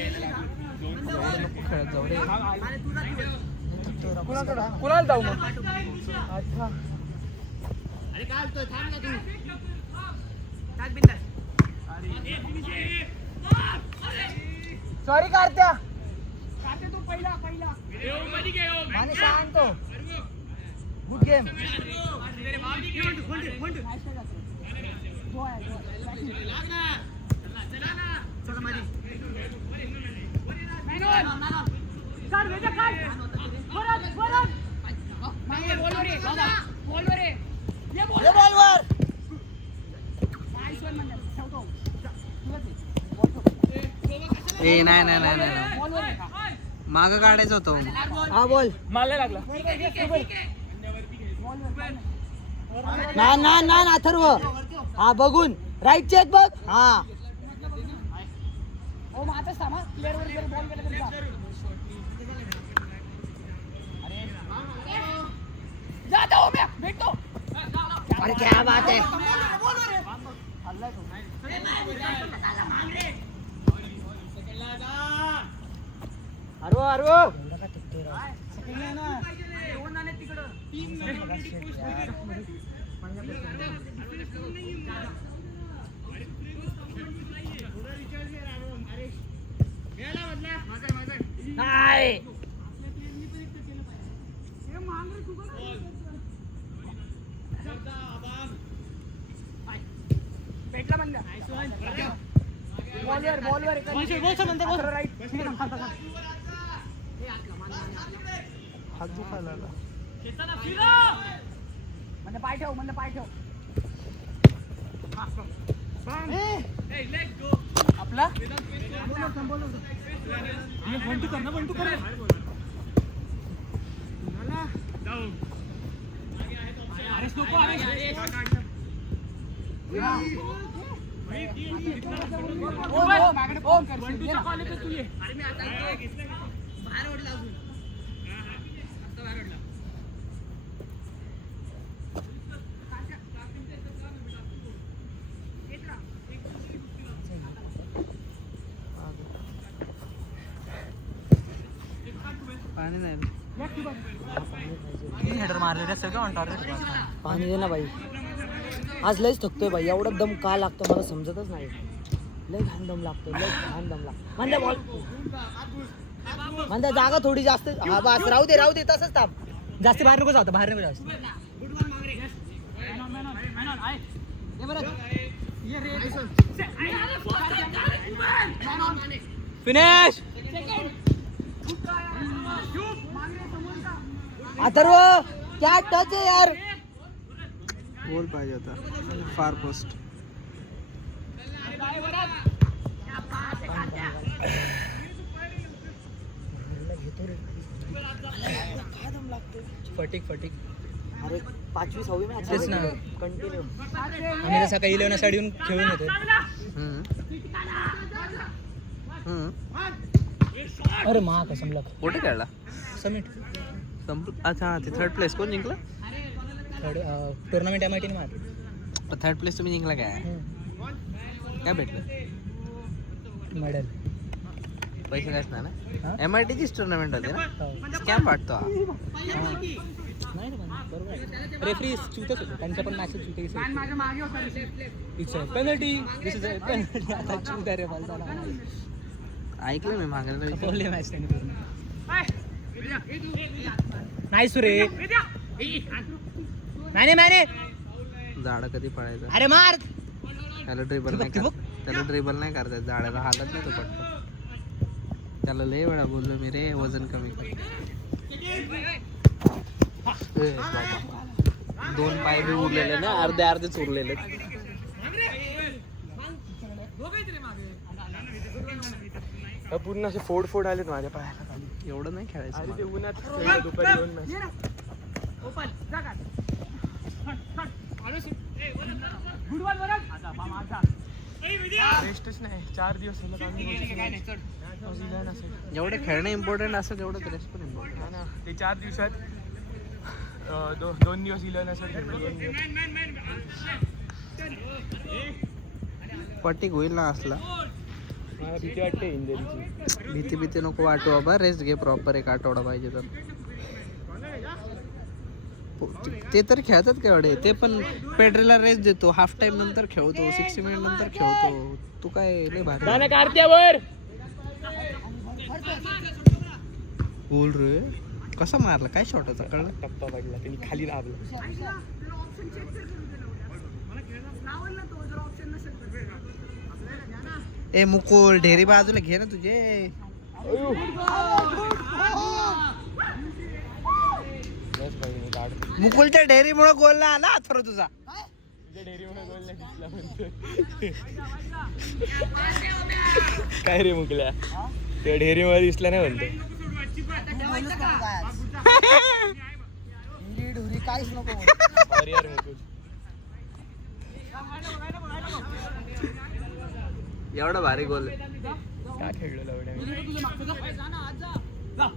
खेळत जाऊ रे. कुणाला जाऊ मग? अच्छा सॉरी कार्त्या माने सांगतो गुड गेम. ए नाही नाही नाही नाही माग काढायचं होतं. हा बोल. मला लागला ना ना ना अथर्व हा बघून राईट चेक बघ. हा अरे क्या बात है. अरे अरे नाही बॉलवर हात दुखायला लागला. म्हणजे पाय ठेव म्हणजे पाय ठेव. आपला बंटू कर ना बंटू कर. हेडर मारले रे सगळं ऑन टार्गेट. पाणी दे ना बाई. आज लयच थकतोय बाई. एवढा दम का लागतो मला समजतच नाही. लय घाण दम लागतो. लय घाण दम लागतो. म्हणता बॉल म्हणता जागा थोडी जास्त. हा बस राहू दे तसंच थांब. जास्त बाहेर नको जाऊ, बाहेर नको जास्त. फिनिश. अथर्व क्या टच आहे यार. गोल पाहिजे होता. फार पोस्ट. फटिक. अरे 5वी 6वी मॅच तेच ना. कंटिन्यू. आम्ही तर सकाळी 11 साडी येऊन खेळून येतो. अरे मा कसम लग. कुठे खेळला? समिट अच्छा, ते थर्ड प्लेस कोण जिंकलं? थर्ड टुर्नामेंट MIT ने मारली. थर्ड प्लेस तुम्ही जिंकला काय भेटलं? मेडल. पैसे काहीच नाही ना. MITचीच टुर्नामेंट होती ना. स्कॅम वाटतो हा. नाही ना बरोबर. रेफरी चुकतच होते. त्यांच्या पण मॅचेस चुकते. It's penalty. This is penalty. आता चूक आहे रे मला. ऐकलं मी मागायला. बोलले मॅच त्यांनी पूर्ण. नाही सुरे. नाही झाडं कधी पडायचं. अरे मार. त्याला ड्रिबल नाही करता. झाडाला हालत नाही तो पटकन. त्याला लय वेळा बोललो मी रे वजन कमी कर. दोन पाय बी उरलेले ना, अर्धेच उरलेले. पूर्ण असे फोड आलेत माझ्या पायाला खाली. एवढं नाही खेळायचं. ते उन्हात दुपारी येऊन मॅच. रेस्टच नाही. 4 दिवस जेवढं खेळणं इम्पॉर्टंट असं तेवढं रेस्ट पण इम्पॉर्टंट ना. ते 4 दिवसात 2 दिवस 11 असेल. 2 दिवस पट्टिक होईल ना असला. मला भीती वाटते इंजरीची. भीती नको वाटू बाबा. रेस्ट घे प्रॉपर. एक आठवडा पाहिजे तर. ते तर खेळतात का एवढे. ते पण पेड्रेला रेस्ट देतो. हाफ टाइम नंतर खेळतो. 60 मिनिट नंतर खेळतो. तू काय लय भारी कार्त्यावर बोल रे. कसा मारला काय शॉट होता कळलं? टप्पा पडला. त्यांनी खाली दाबलं. ए मुकुल ढेरी बाजूला घे ना तुझे. मुकुलच्या ढेरीमुळे गोल ना आला थोडं तुझा. काय रे मुकल्या ते ढेरीमध्ये दिसला नाही म्हणतो. काहीच नको. अरे यार मुकुल एवढा भारी गोल. काय खेळलो एवढ्या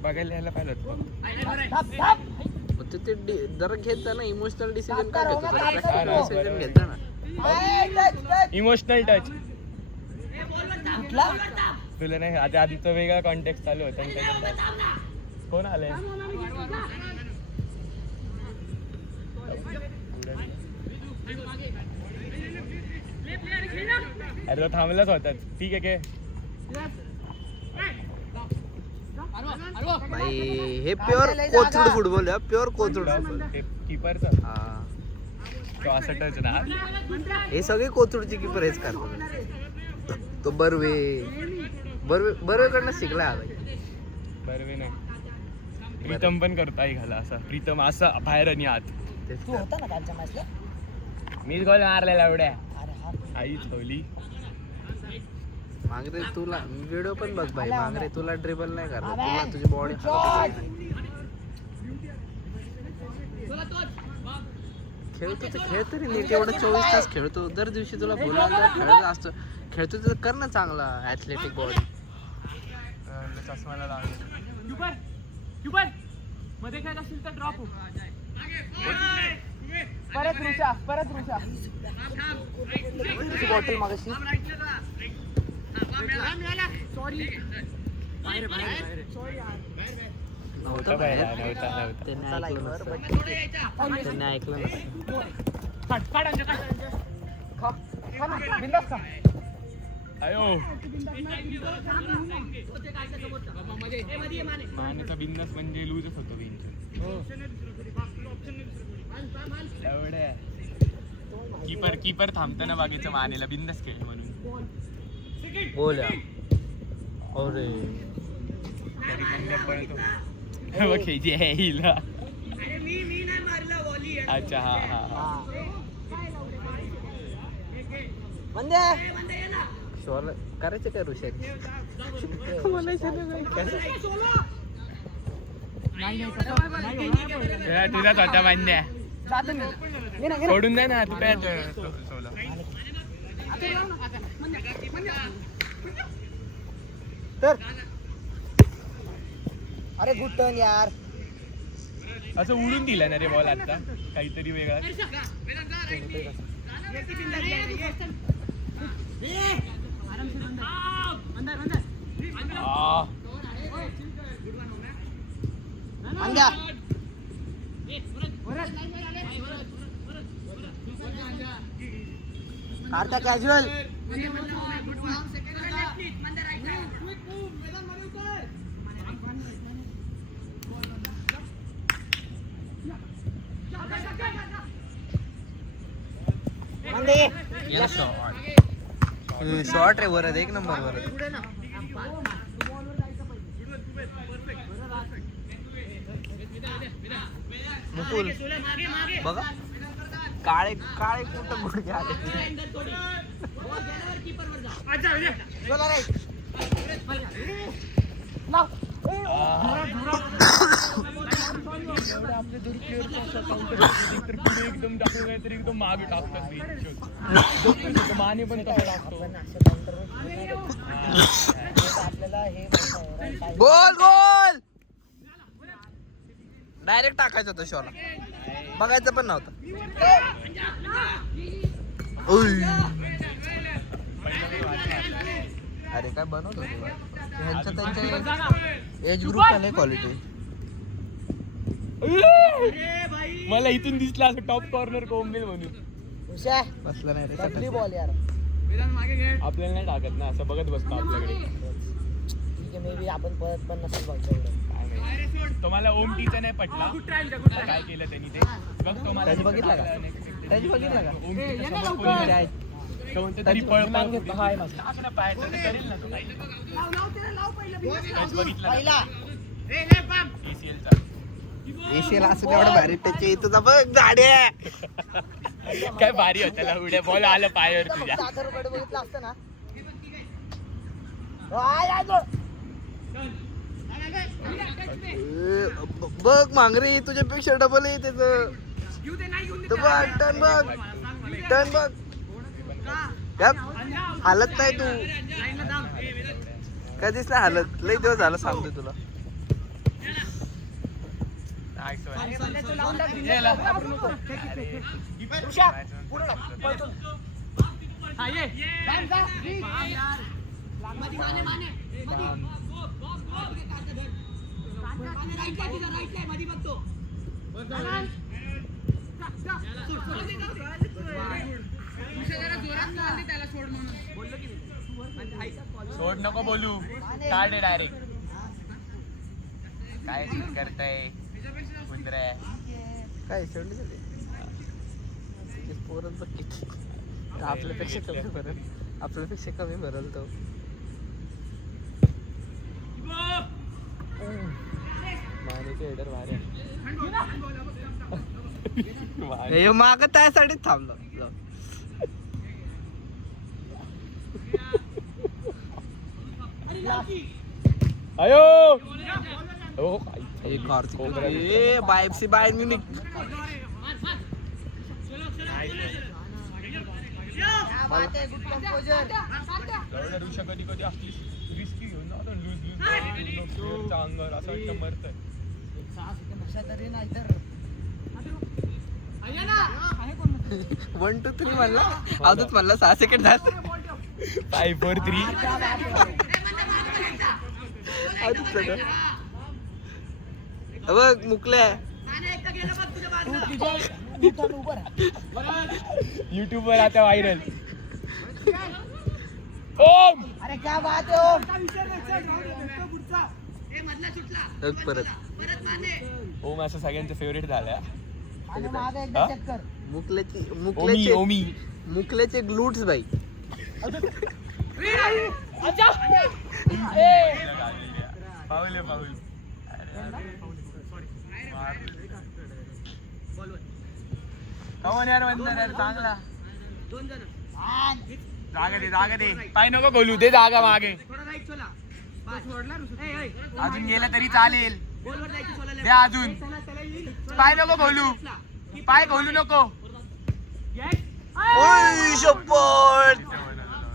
बघायला यायला पाहिलं ते जरा घेत जा ना. इमोशनल डिसिजन काय घेतो? डिसिजन घेत जा ना. इमोशनल टच तुला नाही. आता आधीचा वेगळा कॉन्टेक्स्ट चालू होता. कोण आलंय? अरे तो थांबलाच होता. ठीक आहे काय भाई हे प्युअर कोथरूड फुटबॉल आहे. Pure Kothrud football. कीपरचा हा तो असं टच ना. हे सगळे कोथरूडचे कीपर हेच करतात. तो बर्वेकडनं शिकला हा भाई. बरं नाही. प्रीतम पण करतो आई घाला असा. प्रीतम असा बाहेर आणि आत. तेच तू तर. होता ना कालच्या मॅचला. मीच गोल मारलेला एवढ्या. अरे हा आई ठेवली. मागरे तुला व्हिडिओ पण बघ भाई. मागरे तुला ड्रिबल नाही करत. तुला तुझी बॉडी खेळतो तर खेळ तरी नीट. एवढं 24 तास खेळतो. दर दिवशी तुला बोलायला खेळत असतो. खेळतो तर कर ना चांगला ऍथलेटिक बॉडी. चष्माला लागले. मध्ये खेळत असेल तर ड्रॉप हो. परत रुषा. बॉटल मागाशी. नव्हतं बाहेर. त्यांनी ऐकलं नसतं. त्यांनी ऐकलं नसतं. अयो मानेचा बिंदास म्हणजे लूजच होतो कीपर थांबताना बागेचं मानेला बिंदास खेळ म्हणून बोल यार. अरे तरी मंद्या पळतो बघ हे जे आहे हिला. अच्छा हा हा हा शॉल करायचं काय ऋषाने? तुझाच होता मान्य सोडून द्या ना तू काय अरे गुड टर्न यार. असं उडून दिलं ना रे बॉल आता काहीतरी वेगळा. काढता कॅज्युअल. शॉर्ट रे वरद एक नंबर वरद. मुकुल बघा काळे काळे कुठं गुडघे आले. आपले दोन प्लेअर एकदम टाकून काहीतरी एकदम मागे टाकतात माने पण आपल्याला हे गोल गोल डायरेक्ट टाकायचं होतं शॉला. बघायचं पण नव्हतं. अरे काय बनवत होते ह्यांच्या त्यांच्या एज ग्रुप नाही क्वालिटी. मला इथून दिसला असं टॉप कॉर्नर कोंबेल म्हणून. बसलं नाही रे. बॉल यार. आपल्याला नाही टाकत ना असं बघत बसतो आपल्याकडे. ठीक आहे मे बी आपण परत पण नसेल बघतो. तुम्हाला ओम टीचा नाही पटला काय केलं त्यांनी ते बघ. तुम्हाला त्याची बघितलं का? त्याची बघितलं का? ओम तरी पळ पाहायचं करेल ना तो काही. बघितलं ACL चा एशियल असं एवढं भारी त्याची तुझा बघ गाड्या काय भारी होता ना उड्या बॉल आलं पायावर तुझ्या. बघितलं असतं ना. बघ मांगरी तुझ्यापेक्षा डबल आहे त्याच. बघ टर्न बघ टर्न बघ. हालत नाही तू कधीच नाही हालत. लई दिवस झालं सांगतोय तुला. सोड नको बोलू काढ डायरेक्ट. काय करताय काय सोडली पोरत बघ किती. आपल्यापेक्षा कमी भरल. आपल्यापेक्षा कमी भरल तो. हेडर माग त्यासाठीच थांबलो. अयो बायफसी बाय म्युनिक. ऋषा कधी कधी असली रिस्की घेऊन जातो लूज लूज अंगावर असं वाटतं मरतंय. 1 2 3 म्हणला अजून म्हणला 6 सेकंड झालं. 5 4 3 अजून बघ मुकले युट्यूब वर आता व्हायरल. ओम अरे क्या बात आहे ओम. परत ओम असं सगळ्यांचं फेवरेट झालं. आणि मागे एकदा check कर. मुकल्याची ओमी मुकल्याचे ओमी मुकल्याचे ग्लूट्स बाई. पाऊल पाऊल. कौन यार वंदर यार चांगला. जागा दे पाय नको खोलू दे जागा मागे. अजून गेला तरी चालेल. दे अजून पाय नको खोलू. पाय खोलू नको. ओय शपथ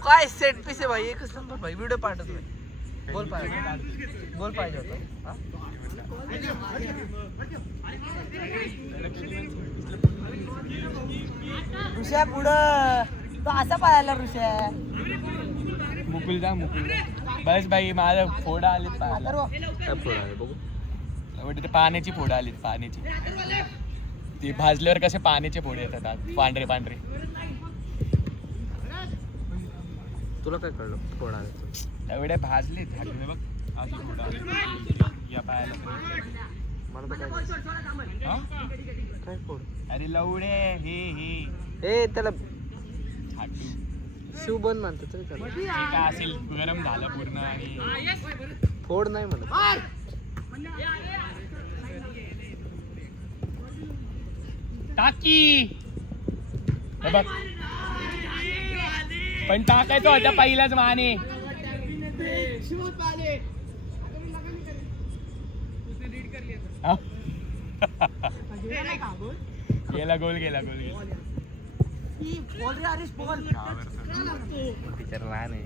काय सेट पीस आहे भाई. एकच नंबर भाई. व्हिडिओ पाठवतो भाई. गोल पाहिजे होता. हा? ऋषा पुढं तो असा पळायला ऋषा. मुकुल जा बस भाई. माझं फोडा आलेत पायाला. काय फोड आहे बघू. ते पाण्याची फोडं आलीत. पाण्याची ते भाजल्यावर कसे पाण्याचे फोडे येतात आत, पांढरे पांढरे. तुला काय कळलं फोड आहे? एवढे भाजले झाले बघ. अजून फोडा या पायाला पण. मला तर काय हा? काय फोड. अरे लवडे हे ए त्याला झाटू शिव बन म्हणतो तरी त्याला हे काय असेल. गरम झालं पूर्ण आणि फोड नाही म्हणत. टाकी हे बघ. पण टाकायचं होता पहिलाच माने. हा? गेला गोल गेला. बोल रे हरीश बोल. टीचर लहान आहे.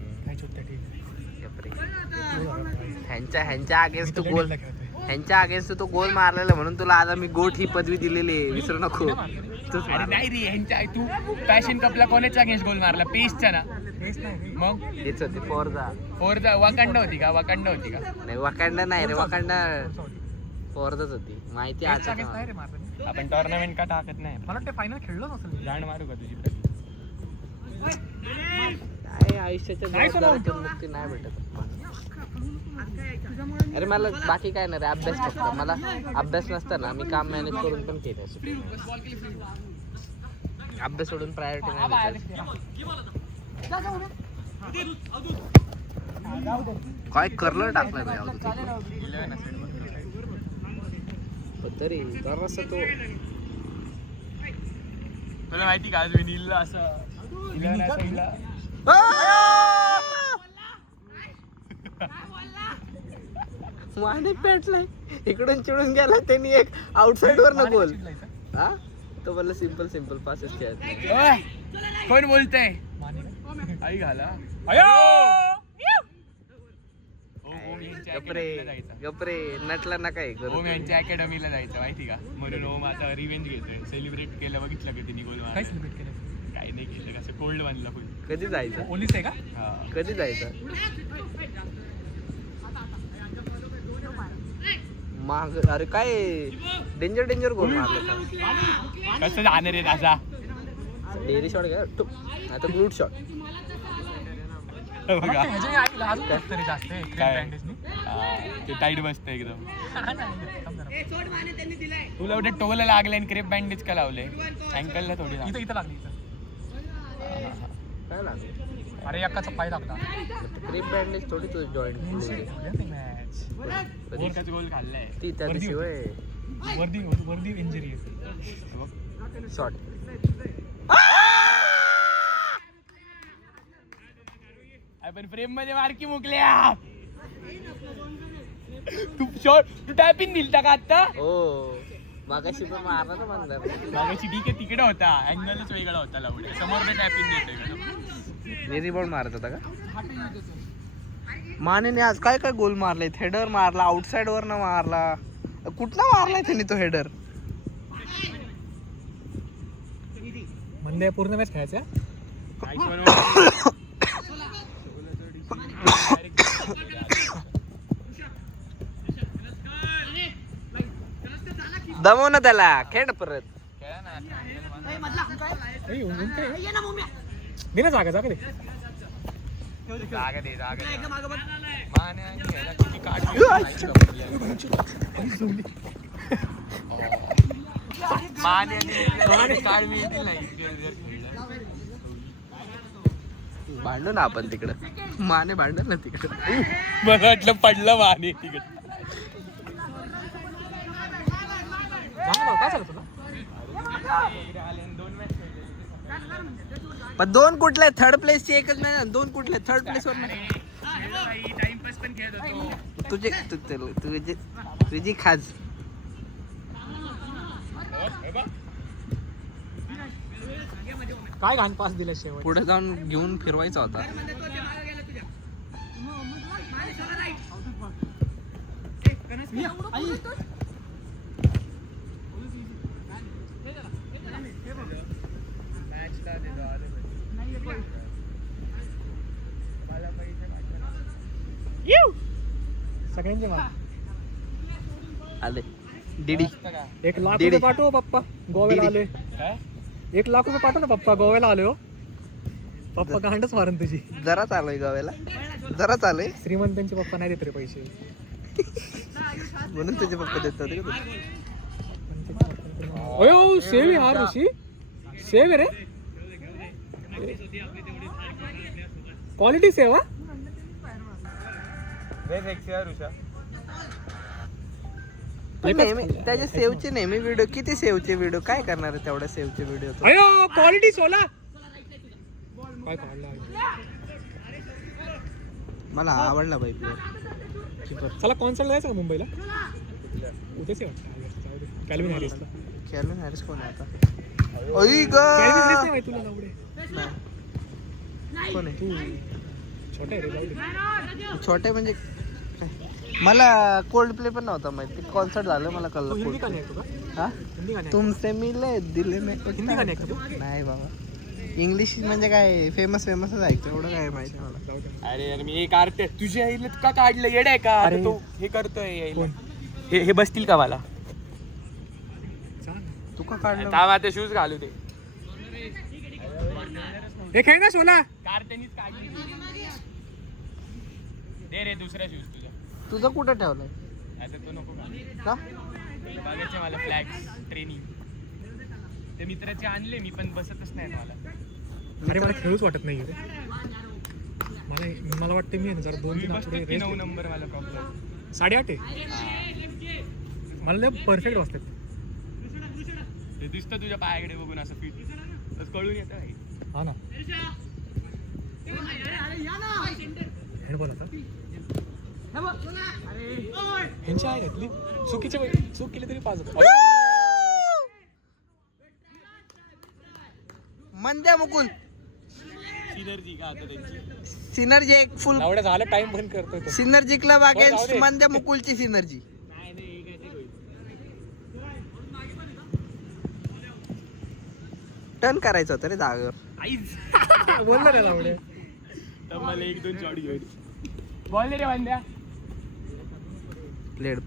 ह्यांच्या अगेन्स्ट तू गोल. ह्यांच्या अगेन्स्ट तू गोल मारलेला म्हणून तुला आज मी गोट ही पदवी दिलेली आहे. विसरू नको. तूच अरे मारला. नाही रे ह्यांच्या तू पॅशन कपला कोणाच्या अगेन्स्ट गोल मारला. पेसच्या ना. मग हेच होती फोरचा. फोरचा वाकांडा होती का. नाही वाकांडा नाही रे. वाकांडा फोरचाच होती. माहिती आज आपण टुर्नामेंट का टाकत नाही. मला वाटतं फायनल खेळलो नसेल. जाण मारू का तुझी. काय आयुष्याच्या जबाबदारीतून मुक्ती नाही भेटत. अरे मला बाकी काय नाही रे. अभ्यास फक्त. मला अभ्यास नसताना मी काम मॅनेज करून पण केलं. अभ्यास सोडून प्रायोरिटी नाही देत. काय करलं टाकलं तरी जरासा तो. तुला माहिती का आज विनीलला असं माने पेटलाय. इकडून चिडून गेला त्यांनी. एक आउटसाइड वर न गोल. हा तो बोलला सिंपल पासेस खेळत. कोण बोलतय. आई घाला. गपरे नटला ना काय करू. ओम यांच्या अकॅडमीला जायचं माहिती का. म्हणून ओम आता रिवेंज घेतोय. सेलिब्रेट केलं बघितलं का तिने गोल. काय सेलिब्रेट केलं. काही नाही केलं. कसं कोल्ड बांधलं फुल. कधी जायचं. ओलीस आहे का. कधी जायचं. माग. अरे काय डेंजर गोल मारलं. कसं जाणार आहे असा. डेअरी शॉट घ्या. आता ग्लूट शॉट. ते टाईट बसतं एकदम. तुला एवढे टोला लागले आणि क्रेप बँडेज का लावले. अँकलला थोडी इथं लागली. काय लागलं. अरे एकाचा पाय लागला. क्रीप बँडेज थोडी तुझं जॉईंट. एकच गोल खाल्लाय. ती त्या दिवशी होय. वर्दी इंजरी शॉट. आपण फ्रेम मध्ये मारकी मुकल्या. तू शॉट तू टॅपिंग दिलता का आता. हो मागाशी पण मारला ना म्हणलं. मागाशी ठीक आहे तिकडे होता. अँगलच वेगळा होता. लावडे समोर ते टॅपिंग देतोय. रिबाउंड मारत होता का. मानेने आज काय काय गोल मारले. हेडर मारला. आउटसाइड वर न मारला. कुठला मारलाय त्यांनी तो हेडर. म्हणजे पूर्ण मॅच खेळायचा. दमव ना त्याला, खेळ परत. दे ना जागा जागा दे. जागा दे. माने आणि ह्याला किती काढली माने आणि काढली येतील नाही. भांडू ना आपण तिकडं, माने भांड ना तिकडं. मला वाटलं पडलं माने तिकडे. काय झालं तुला? पण दोन कुठले थर्ड प्लेसची एकच नाही ना, दोन कुठले थर्ड प्लेस वर नाही. टाइमपास पण खेळत होतो. तुझी खाज. काय घाण पास दिला शेवट. पुढे जाऊन घेऊन फिरवायचा होता. सगळ्यांचे मार. आले डीडी. 1 लाख दीदी. रुपये पाठव पप्पा, गोव्याला दीदी. आलोय. 1 लाख रुपये पाठव ना पप्पा, गोव्याला आलोय. हो पप्पा गांडच मारन तुझी. जरा चालूय गावाला, जरा चालूय श्रीमंतांचे पप्पा नाही देत रे पैसे. म्हणून तुझे पप्पा देतात का तुला? अयो सेव आहे हा ऋषी, सेव आहे रे, क्वालिटी सेव. हा पण नेहमी त्याचे सेवचे नेहमी व्हिडिओ, किती सेवचे व्हिडिओ, काय करणार आहे तेवढ्या सेवचे व्हिडिओ? अयो क्वालिटी सोला. काय काढला मला आवडला बाई प्लेअर. चला कॉन्सर्ट जायचं का मुंबईला? उद्याच आहे वाटतं. कॅल्विन हॅरिसला. कॅल्विन हॅरिस कोण आहे आता? अई ग कॅल्विन हॅरिस नाही माहिती तुला लावडे? नाही. कोण आहे? तू छोटा आहे रे, लावडे. छोटे म्हणजे मला कोल्ड प्ले पण नव्हता माहिती. कॉन्सर्ट झालं मला तू कळलं. हिंदी गाणी ऐकतो का? हा हिंदी गाणी ऐकतो? तुमसे मिले दिल में. हिंदी गाणी ऐकतो तू? नाही बाबा, इंग्लिश म्हणजे काय फेमसच ऐकतो, एवढं काय माहिती मला. जाऊ दे. अरे यार मी एक आरते तुझ्या आईला का काढलं येड आहे का? अरे. तो हे करतोय यायला. कोण? हे बसतील का मला? जा ना. तू का काढलं? थांब आता शूज घालू दे. हे खेळ ना सोला. कार त्यांनीच काढली. दे रे दुसरा शूज तुझा. तुझं कुठं ठेवलंय? आता तो नको घालू. का? बघायचे मला फ्लॅग्स ट्रेनिंग. ते मित्राचे आणले मी पण बसतच नाही मला. अरे मला खेळूच वाटत नाही रे. मला वाटतं मी आहे ना जरा 2-3 बसतो आठवडे की रेस्ट 9 घेतो. नंबर मला प्रॉब्लेम. 8:30 आहे. मला ते परफेक्ट वाजतात. ते दिसतं तुझ्या पायाकडे बघून असं फिट बस कळून येतं भाई. हा ना. हेडबॉल आता ह्यांची आहे घातली. चूक केली तरी 5 होतं. मंद्या मुकुल सिनर्जी का आता त्यांची. सिनर्जी एक फुल एवढं झालं टाइम बंद करतोय तो. सिनर्जी क्लब जाऊ अगेन्स्ट दे. मंद्या मुकुलची सिनर्जी. टर्न करायचं होतं रे जागेवर. आईच बोललो रे लावडे. तर मला 1-2 शॉट घेऊन बॉल रे बांध्या. प्लेड